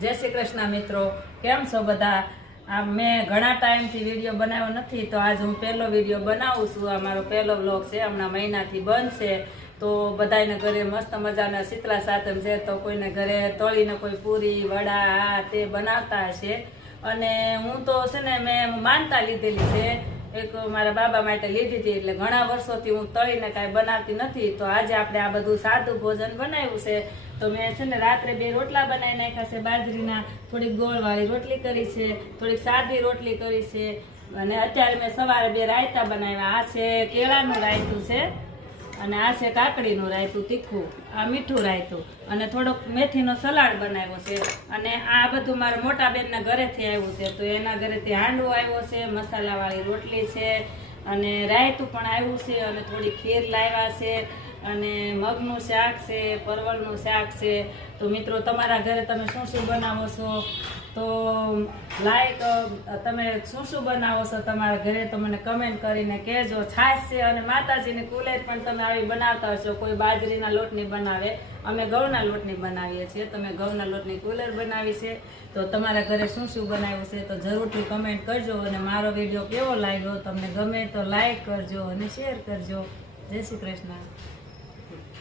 જય શ્રી કૃષ્ણ મિત્રો. કેમ છો બધા? આ મેં ઘણા ટાઈમથી વીડિયો બનાવ્યો નથી, તો આજ હું પહેલો વીડિયો બનાવું છું. આ મારો પહેલો બ્લોગ છે, હમણાં મહિનાથી બંધ છે. તો બધાને ઘરે મસ્ત મજાના શીતળા સાતમ છે, તો કોઈને ઘરે તળીને કોઈ પૂરી, વડા, આ તે બનાવતા હશે. અને હું તો છે ને, મેં માનતા લીધેલી છે એક મારા બાબા માટે લીધી હતી એટલે ઘણા વર્ષોથી હું તળીને કાંઈ બનાવતી નથી. તો આજે આપણે આ બધું સાદું ભોજન બનાવ્યું છે. તો મેં છે ને રાત્રે બે રોટલા બનાવી નાખ્યા છે. બાજરીના થોડીક ગોળવાળી રોટલી કરી છે, થોડીક સાદી રોટલી કરી છે. અને અત્યારે મેં સવારે બે રાયતા બનાવ્યા. આ છે કેળાનું રાયતું છે. અને આ છે કાકડીનું રાયતું તીખું, આ મીઠું રાયતું. અને થોડોક મેથીનો સલાડ બનાવ્યો છે. અને આ બધું મારા મોટા બેનના ઘરેથી આવ્યું છે. તો એના ઘરેથી હાંડવો આવ્યો છે, મસાલાવાળી રોટલી છે, અને રાયતું પણ આવ્યું છે, અને થોડી ખીર લાવ્યા છે, અને મગનું શાક છે પરવળનું શાક છે. તો મિત્રો, તમારા ઘરે તમે શું શું બનાવો છો? તો લાઈક તમે શું શું બનાવો છો તમારા ઘરે તો મને કમેન્ટ કરીને કહેજો. છાશ છે અને માતાજીની કુલેજ પણ તમે આવી બનાવતા હશો. કોઈ બાજરીના લોટની બનાવે. અમે ઘઉંના લોટની બનાવીએ છીએ. તમે ઘઉંના લોટની કુલર બનાવી છે. તો તમારા ઘરે શું શું બનાવ્યું છે તો જરૂરથી કમેન્ટ કરજો અને મારો વીડિયો કેવો લાગ્યો તમને ગમે તો લાઈક કરજો અને શેર કરજો. જય શ્રી કૃષ્ણ.